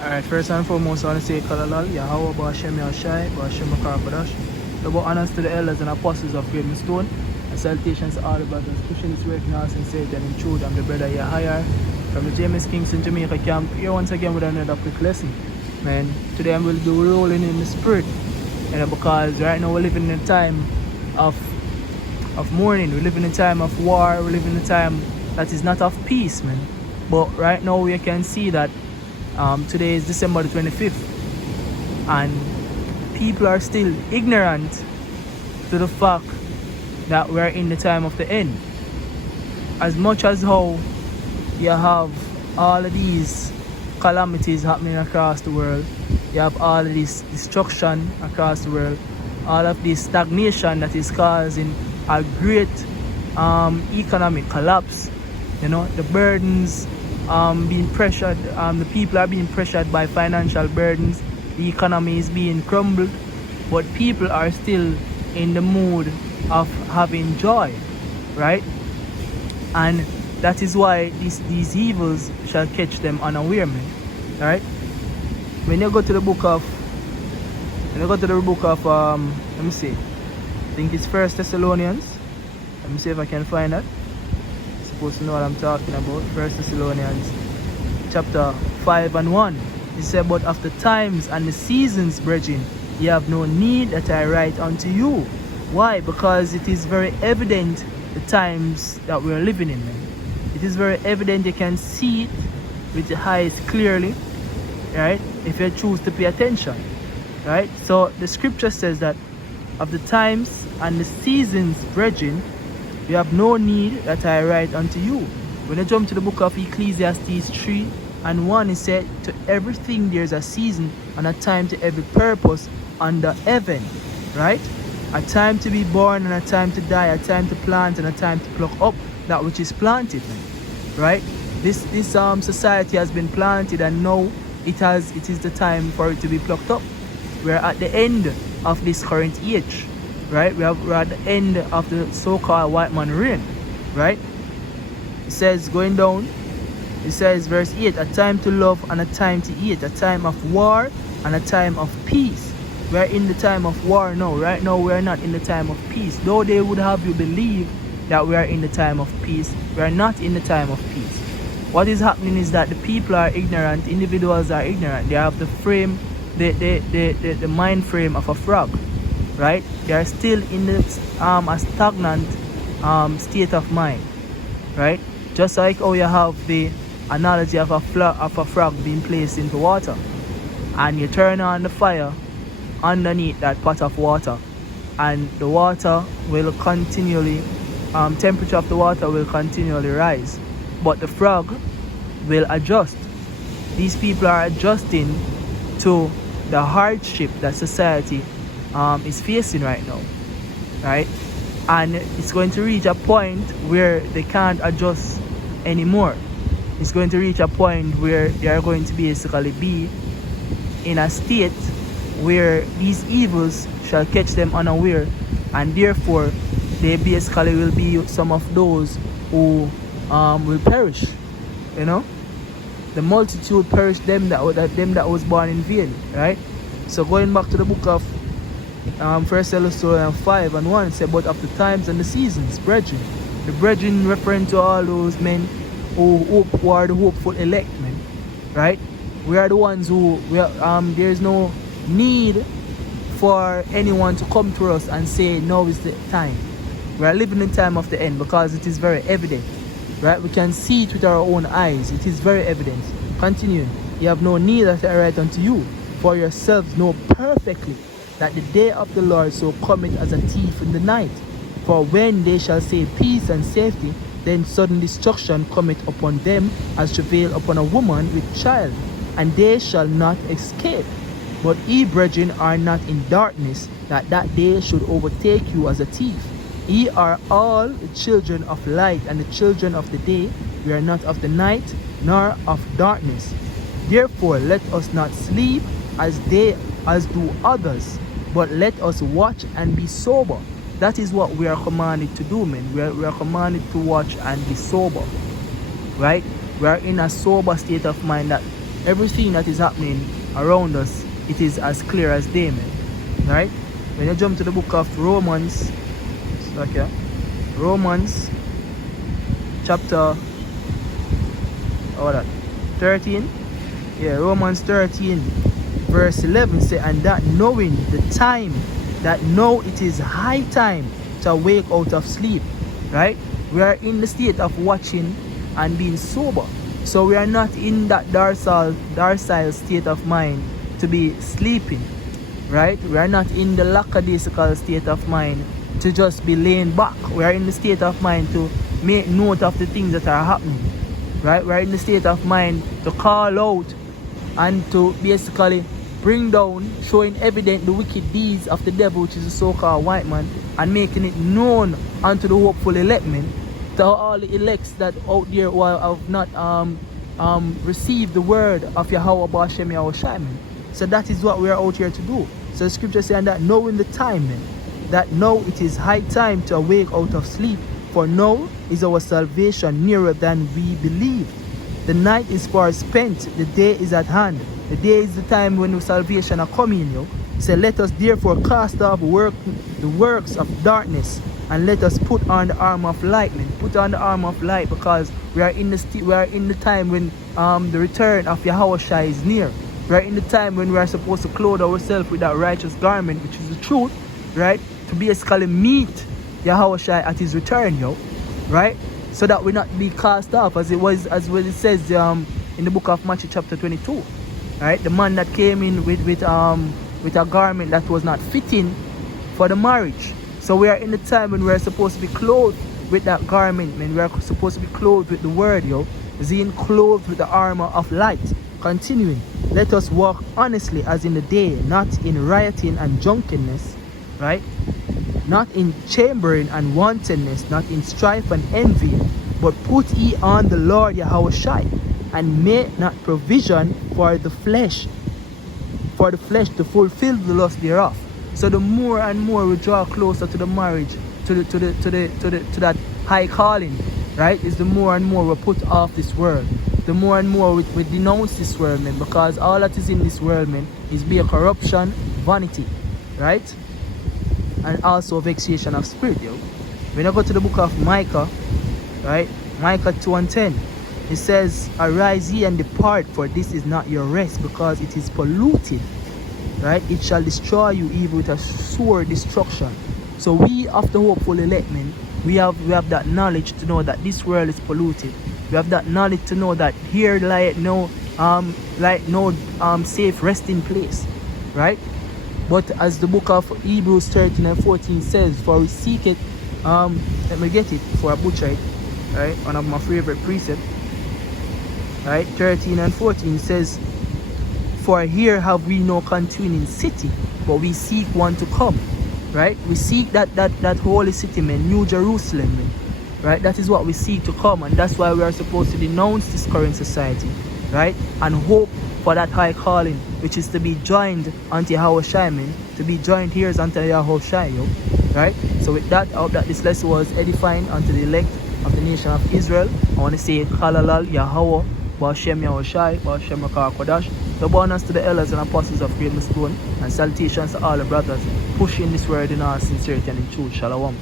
Alright, first and foremost, I want to say Kalalal, Yahweh, Bashem, Yashai, Bashem, Makarpadash. Double honors to the elders and apostles of Great Stone. And salutations to all the brothers pushing this work now since Satan and truth. I'm the brother Yahya from the James Kingston Jamaica camp. Here once again with another quick lesson. Man, today I'm going to do rolling in the spirit. And because right now we're living in a time of mourning, we live in a time of war, we live in a time that is not of peace, man. But right now we can see that today is December the 25th, and people are still ignorant to the fact that we're in the time of the end. As much as how you have all of these calamities happening across the world, you have all of this destruction across the world, all of this stagnation that is causing a great economic collapse. You know, the burdens being pressured, the people are being pressured by financial burdens, the economy is being crumbled, but people are still in the mood of having joy, right? And that is why these evils shall catch them unaware, man, right? When you go to the book of, let me see, I think it's First Thessalonians. Let me see if I can find that. Supposed to know what I'm talking about. First Thessalonians chapter 5 and 1. It said, but of the times and the seasons, brethren, ye have no need that I write unto you. Why? Because it is very evident the times that we're living in, man. It is very evident, you can see it with your eyes clearly, right? If you choose to pay attention, right? So the scripture says that of the times and the seasons, brethren, you have no need that I write unto you. When I jump to the book of Ecclesiastes 3 and 1, it said, to everything there's a season and a time to every purpose under heaven, right? A time to be born and a time to die, a time to plant and a time to pluck up that which is planted, right? This society has been planted, and now it is the time for it to be plucked up. We're at the end of this current age, right? We're at the end of the so-called white man reign, right? It says, going down, it says verse 8, a time to love and a time to hate, a time of war and a time of peace. We're in the time of war now. Right now we're not in the time of peace. Though they would have you believe that we are in the time of peace, we are not in the time of peace. What is happening is that the people are ignorant, individuals are ignorant. They have the frame, the mind frame of a frog, right? They are still in the a stagnant state of mind, right? Just like how you have the analogy of a frog being placed into water, and you turn on the fire underneath that pot of water, and the water will continually, temperature of the water will continually rise, but the frog will adjust. These people are adjusting to the hardship that society is facing right now, right? And it's going to reach a point where they can't adjust anymore. It's going to reach a point where they are going to basically be in a state where these evils shall catch them unaware, and therefore they basically will be some of those who will perish. You know, the multitude perish them that was born in vain, right? So going back to the book of First Thessalonians 5 and 1, it said, but of the times and the seasons, brethren. The brethren referring to all those men who are the hopeful elect, men, right? We are the ones who there is no need for anyone to come to us and say now is the time. We are living in time of the end because it is very evident, right? We can see it with our own eyes. It is very evident. Continuing, you have no need that I write unto you, for yourselves know perfectly that the day of the Lord so cometh as a thief in the night. For when they shall say peace and safety, then sudden destruction cometh upon them as travail upon a woman with child, and they shall not escape. But ye, brethren, are not in darkness, that that day should overtake you as a thief. Ye are all the children of light and the children of the day. We are not of the night, nor of darkness. Therefore let us not sleep as do others, but let us watch and be sober. That is what we are commanded to do, man. We are commanded to watch and be sober, right? We are in a sober state of mind, everything that is happening around us, it is as clear as day, man. Right? When you jump to the book of Romans, okay, Romans chapter 13. Yeah, Romans 13 verse 11 say, and that knowing the time, that now it is high time to awake out of sleep. Right? We are in the state of watching and being sober. So we are not in that docile state of mind to be sleeping. Right? We are not in the lackadaisical state of mind to just be laying back. We are in the state of mind to make note of the things that are happening. Right? We are in the state of mind to call out and to basically bring down, showing evident the wicked deeds of the devil, which is the so-called white man, and making it known unto the hopeful elect men, to all the elects that out there who have not received the word of Yahweh Ba'ashem Yahweh Shaiman. So that is what we are out here to do. So the scripture saying that knowing the time, man, that now it is high time to awake out of sleep, for now is our salvation nearer than we believe. The night is far spent, the day is at hand. The day is the time when the salvation are coming, yo. So let us therefore cast off the works of darkness, and let us put on the armor of light, man. Put on the armor of light, because we are in the time when the return of Yahweh Shai is near. We are in the time when we are supposed to clothe ourselves with that righteous garment, which is the truth, right? To basically meet Yahweh Shai at his return, yo. Right? So that we not be cast off, as it says in the book of Matthew chapter 22. Right? The man that came in with a garment that was not fitting for the marriage. So we are in the time when we are supposed to be clothed with that garment, man. We are supposed to be clothed with the word, yo. Being clothed with the armor of light. Continuing, let us walk honestly as in the day, not in rioting and drunkenness, right? Not in chambering and wantonness, not in strife and envy, but put ye on the Lord Yahweh Shai, and make not provision for the flesh to fulfill the lust thereof. So the more and more we draw closer to the marriage, to that high calling, right, is the more and more we put off this world. The more and more we denounce this world, man, because all that is in this world, man, is bare corruption, vanity, right? And also vexation of spirit, yo. When I go to the book of Micah, right, Micah 2:10, it says, arise ye and depart, for this is not your rest, because it is polluted, right? It shall destroy you even with a sore destruction. So we of the hopeful elect, man, we have that knowledge to know that this world is polluted. We have that knowledge to know that here lieth no safe resting place, right? But as the book of Hebrews 13 and 14 says, for we seek it, let me get it before I butcher it, right? One of my favorite precepts, right? 13 and 14 says, for here have we no continuing city, but we seek one to come, right? We seek that holy city, man, New Jerusalem, man. Right? That is what we seek to come, and that's why we are supposed to denounce this current society, right? And hope for that high calling, which is to be joined unto Yahweh Shai, man, to be joined here unto Yahweh Shai, yo. Right? So with that, I hope that this lesson was edifying unto the elect of the nation of Israel. I want to say Halalal Yahweh Ba'ashem Yahweh Shai Ba'ashem Rakah Kodash. The bonus to the elders and apostles of Great Stone, and salutations to all the brothers pushing this word in all sincerity and in truth. Shalom.